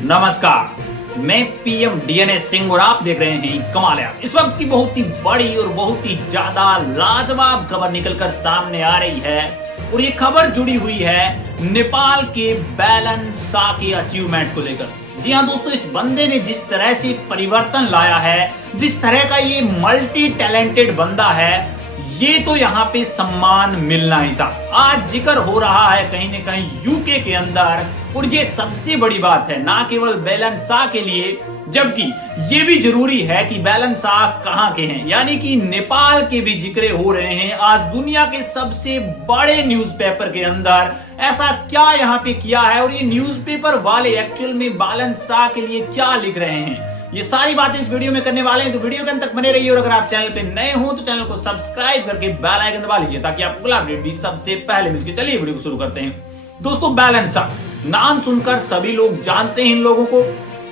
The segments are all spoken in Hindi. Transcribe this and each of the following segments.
नमस्कार, मैं पीएम डीएनए सिंह और आप देख रहे हैं कमाल है। इस वक्त की बहुत ही बड़ी और बहुत ही ज्यादा लाजवाब खबर निकलकर सामने आ रही है और ये खबर जुड़ी हुई है नेपाल के बैलन शाह के अचीवमेंट को लेकर। जी हाँ दोस्तों, इस बंदे ने जिस तरह से परिवर्तन लाया है, जिस तरह का ये मल्टी टैलेंटेड बंदा है, ये तो यहाँ पे सम्मान मिलना ही था। आज जिक्र हो रहा है कहीं न कहीं यूके के अंदर, और ये सबसे बड़ी बात है ना केवल बैलन शाह के लिए, जबकि ये भी जरूरी है कि बैलन शाह कहाँ के हैं, यानी कि नेपाल के भी जिक्र हो रहे हैं। आज दुनिया के सबसे बड़े न्यूज़पेपर के अंदर ऐसा क्या यहाँ पे किया है और ये न्यूज़पेपर वाले एक्चुअल में बैलन शाह के लिए क्या लिख रहे हैं, ये सारी बातें इस वीडियो में करने वाले हैं। तो वीडियो के अंत तक बने रहिए और अगर आप चैनल पे नए हो तो चैनल को सब्सक्राइब करके बेल आइकन दबा लीजिए ताकि आपको अगला अपडेट भी सबसे पहले मिल सके। चलिए वीडियो को शुरू करते हैं। दोस्तों, बैलन शाह नाम सुनकर सभी लोग जानते हैं इन लोगों को,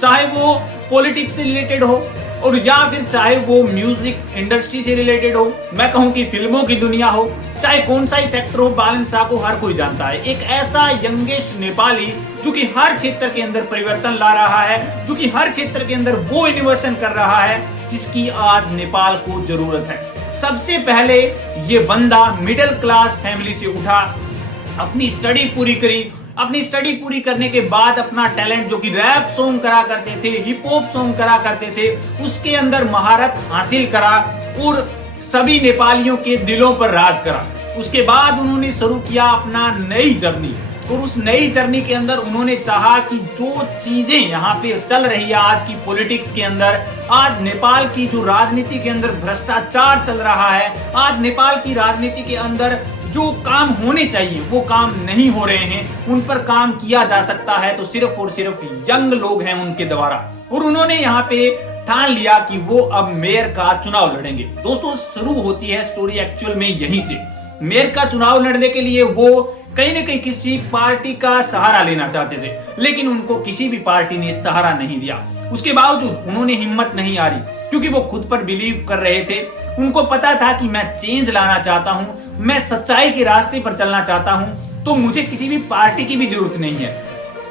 चाहे वो पॉलिटिक्स से रिलेटेड हो और या फिर चाहे वो म्यूजिक इंडस्ट्री से रिलेटेड हो, मैं कहूं कि फिल्मों की दुनिया हो, चाहे कौन सा ही सेक्टर हो, बैलन शाह को हर कोई जानता है। एक ऐसा यंगेस्ट नेपाली जो कि हर क्षेत्र के अंदर परिवर्तन ला रहा है, जो कि हर क्षेत्र के अंदर वो इनोवेशन कर रहा है जिसकी आज नेपाल को जरूरत है। सबसे पहले ये बंदा मिडिल क्लास फैमिली से उठा, अपनी स्टडी पूरी करी, अपनी स्टडी पूरी करने के बाद अपना टैलेंट जो कि रैप सॉन्ग करा करते थे, हिप हॉप सॉन्ग करा करते थे, उसके अंदर महारत हासिल करा और सभी नेपालियों के दिलों पर राज करा। उसके बाद उन्होंने शुरू किया अपना नई जर्नी, और उस नई जर्नी के अंदर उन्होंने चाहा कि जो चीजें यहाँ पे चल रही है आज की पॉलिटिक्स के अंदर, आज नेपाल की जो राजनीति के अंदर भ्रष्टाचार चल रहा है, आज नेपाल की राजनीति के अंदर जो काम होने चाहिए वो काम नहीं हो रहे हैं, उन पर काम किया जा सकता है तो सिर्फ और सिर्फ यंग लोग हैं उनके द्वारा। और उन्होंने यहाँ पे ठान लिया कि वो अब मेयर का चुनाव लड़ेंगे। दोस्तों, शुरू होती है स्टोरी एक्चुअल में यहीं से। मेयर का चुनाव लड़ने के लिए वो कहीं न कहीं किसी पार्टी का सहारा लेना चाहते थे, लेकिन उनको किसी भी पार्टी ने सहारा नहीं दिया। उसके बावजूद उन्होंने हिम्मत नहीं हारी, क्योंकि वो खुद पर बिलीव कर रहे थे। उनको पता था कि मैं चेंज लाना चाहता हूं, मैं सच्चाई के रास्ते पर चलना चाहता हूं, तो मुझे किसी भी पार्टी की भी जरूरत नहीं है।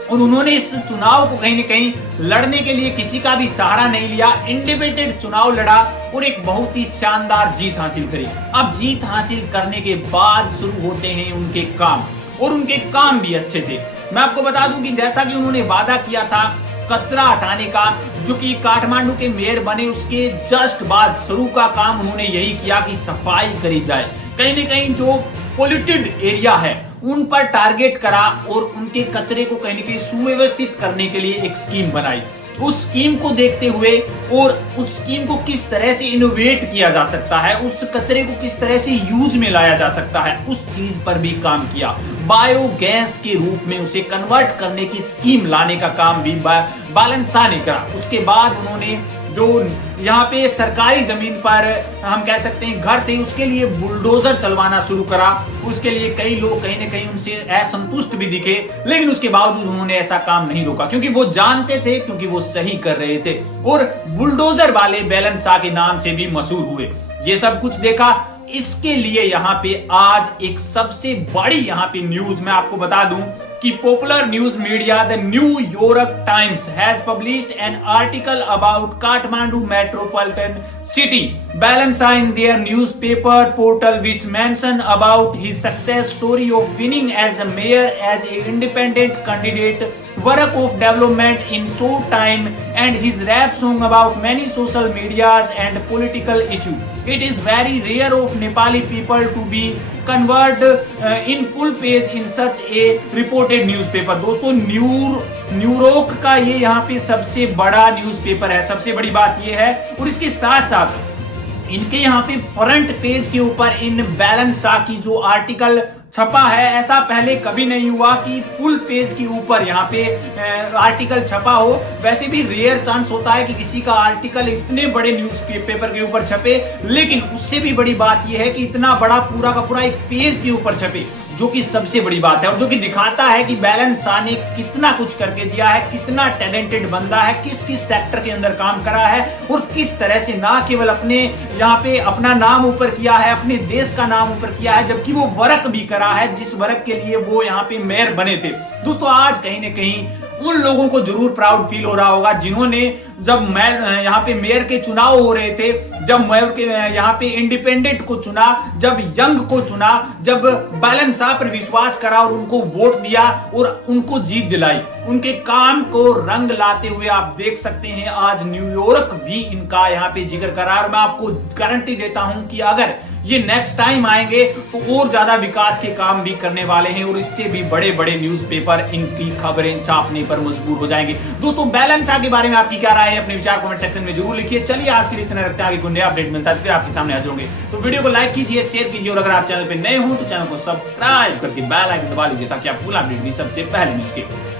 और उन्होंने इस चुनाव को कहीं न कहीं लड़ने के लिए किसी का भी सहारा नहीं लिया, इंडिपेंडेंट चुनाव लड़ा और एक बहुत ही शानदार जीत हासिल करी। अब जीत हासिल करने के बाद शुरू होते हैं उनके काम, और उनके काम भी अच्छे थे। मैं आपको बता दूं कि जैसा कि उन्होंने वादा किया था कचरा हटाने का, जो कि काठमांडू के मेयर बने उसके जस्ट बाद शुरू का काम उन्होंने यही किया कि सफाई करी जाए। कहीं न कहीं जो पोल्यूटेड एरिया है उन पर टारगेट करा और उनके कचरे को कहीं न कहीं सुव्यवस्थित करने के लिए एक स्कीम बनाई। उस स्कीम को देखते हुए और उस स्कीम को किस तरह से इनोवेट किया जा सकता है, उस कचरे को किस तरह से यूज में लाया जा सकता है, उस चीज पर भी काम किया। बायोगैस के रूप में उसे कन्वर्ट करने की स्कीम लाने का काम भी बैलन शाह ने करा। उसके बाद उन्होंने जो यहाँ पे सरकारी जमीन पर हम कह सकते हैं घर थे, उसके लिए बुलडोजर चलवाना शुरू करा। उसके लिए कई लोग कहीं न कहीं उनसे असंतुष्ट भी दिखे, लेकिन उसके बावजूद उन्होंने ऐसा काम नहीं रोका, क्योंकि वो जानते थे, क्योंकि वो सही कर रहे थे और बुलडोजर वाले बैलन शाह के नाम से भी मशहूर हुए। ये सब कुछ देखा, इसके लिए यहाँ पे आज एक सबसे बड़ी यहाँ पे न्यूज मैं आपको बता दूं कि popular news media the New York Times has published an article about Kathmandu metropolitan city Balen Shah in their newspaper portal which mention about his success story of winning as the mayor as a independent candidate, work of development in short time, and his rap song about many social medias and political issue. It is very rare of Nepali people to be converted in full page in such a reported newspaper. दोस्तों, न्यूयॉर्क का ये यहाँ पे सबसे बड़ा न्यूज़पेपर है। सबसे बड़ी बात ये है, और इसके साथ साथ इनके यहाँ पे फ्रंट पेज के ऊपर इन बैलन शाह की जो आर्टिकल छपा है, ऐसा पहले कभी नहीं हुआ कि फुल पेज के ऊपर यहाँ पे आर्टिकल छपा हो। वैसे भी रेयर चांस होता है कि किसी का आर्टिकल इतने बड़े न्यूज़पेपर के ऊपर छपे, लेकिन उससे भी बड़ी बात यह है कि इतना बड़ा पूरा का पूरा एक पेज के ऊपर छपे, जो कि सबसे बड़ी बात है और जो कि दिखाता है कि बैलन शाह ने कितना कुछ करके दिया है, कितना टैलेंटेड बंदा है, किस किस सेक्टर के अंदर काम करा है और किस तरह से ना केवल अपने यहाँ पे अपना नाम ऊपर किया है, अपने देश का नाम ऊपर किया है, जबकि वो वर्क भी करा है जिस वर्क के लिए वो यहाँ पे मेयर बने थे। दोस्तों, आज कहीं न कहीं उन लोगों को जरूर प्राउड फील हो रहा होगा जिन्होंने जब यहाँ पे मेयर के चुनाव हो रहे थे, जब मेयर के यहाँ पे इंडिपेंडेंट को चुना, जब यंग को चुना, जब बैलेंस साहब पर विश्वास करा और उनको वोट दिया और उनको जीत दिलाई, उनके काम को रंग लाते हुए आप देख सकते हैं आज न्यूयॉर्क भी इनका यहाँ पे जिक्र करा। और मैं आपको गारंटी देता हूं कि अगर ये नेक्स्ट टाइम आएंगे तो और ज्यादा विकास के काम भी करने वाले हैं और इससे भी बड़े बड़े न्यूज़पेपर इनकी खबरें छापने पर मजबूर हो जाएंगे। दोस्तों बैलेंस के बारे में आपकी क्या राय है, अपने विचार कमेंट सेक्शन में जरूर लिखिए। चलिए आज के लिए इतना रखते हैं, आगे कोई नया अपडेट मिलता है तो फिर आपके सामने हाजिर होंगे। तो वीडियो को लाइक कीजिए, शेयर कीजिए और अगर आप चैनल पर नए हो तो चैनल को सब्सक्राइब करके बेल आइकन दबा लीजिए ताकि आप पूरा अपडेट भी सबसे पहले मिल सके।